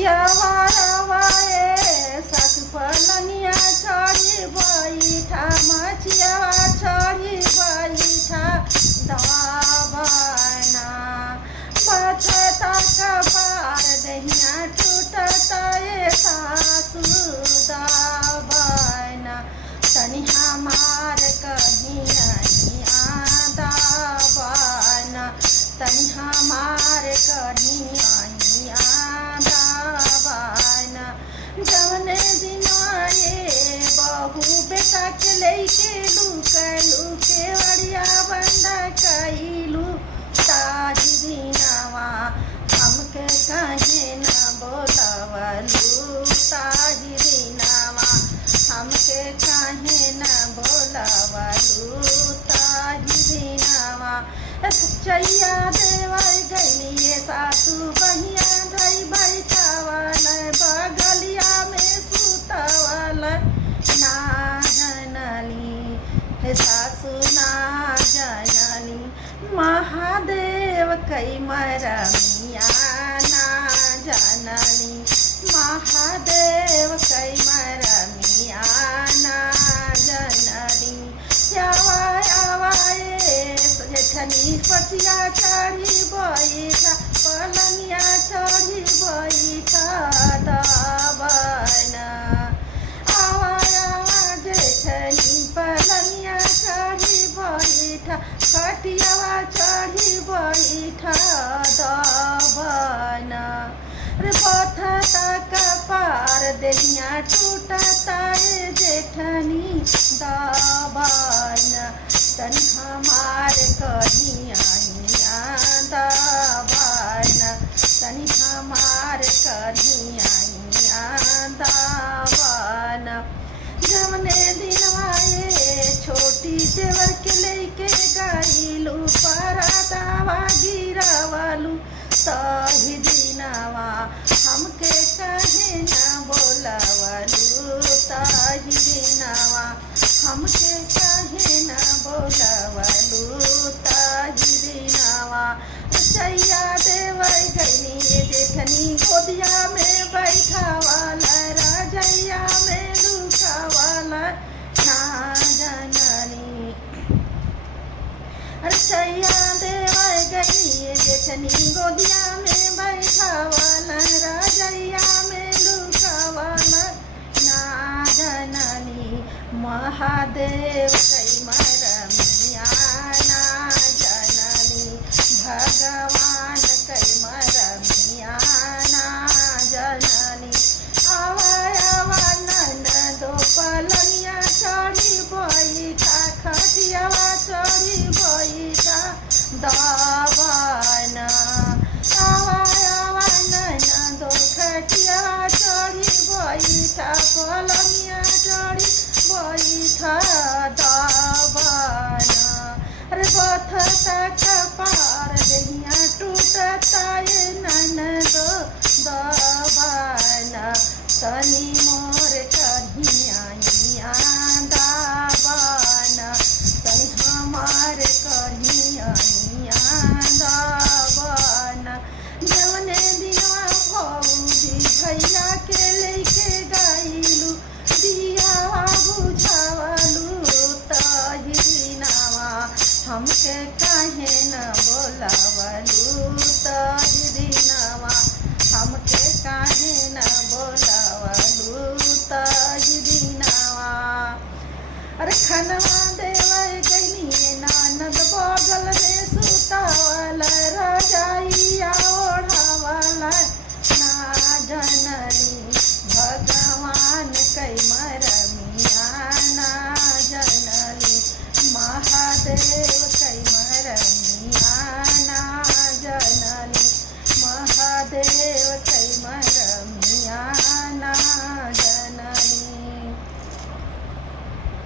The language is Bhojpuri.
यावा यावा सासु पलनिया चढ़ी बैठा मचिया चढ़ी बैठा दाबना बचता कपार दहिया टूटता सासु दाबना तनि हमार कहिया दाबना तनि हमार कहिया दाबना जवने दिनवाए बहू बेटा के लेके लुके वड़िया बंदा कैलू ताजी दिनवा हमके कहे न बोलवलू ताजी दिनवा हमके कहे न बोलवलू ताजी दिनवा सच्चैया देवा गलिए सासू बहिया धई बैठावल बगलिया में सुतवल ना जनली हे सासू ना जनली महादेव कई मरमिया ना जनली महादेव कई मरमिया ना जनली यावा यावा जेठनी पचिया चढ़ी बैठा पलनिया चढ़ी बैठा दाबना आवा आवा जेठनी पलनिया चढ़ी बैठा खटियावा चढ़ी बैठा दाबना रे पथता कपार देहिया टूटता जेठनी दाबना तनि हमार कहिया दाबना तनि हमार कहिया दाबना जवने दिनवाए छोटी देवर के लेके गईलू परदावा गिरवलू सही दिनवा हमके कहे न बोलवलू सही दिनवा हमके कहे न बोलवलू ताही दिनवा चैया देवै गनी जेठनी गोदिया में बैठावल राजैया में लुकावल ना जननी चैया देवै गनी जेठनी गोदिया में बैठावल राजैया में लुकावल ना जननी महादेव कई मरमिया ना जननी भगवान कई मरमिया ना जननी आवा आवा ननदो पलनिया चढ़ी बैठा खटियावा चढ़ी बैठा दाबना आवा आवा ननदो खटियावा चढ़ी बैठा पलनिया चढ़ी बैठा दाबना रे बथता कपार देहिया टूटता ननदो दाबना तनि मोर कहिया दाबना तनि हमार कहिया दाबना जवने दिनवा भौजी भैया के लेके गईलू दियावा बुझावलू ताही दिनवा हमके काहे न बोला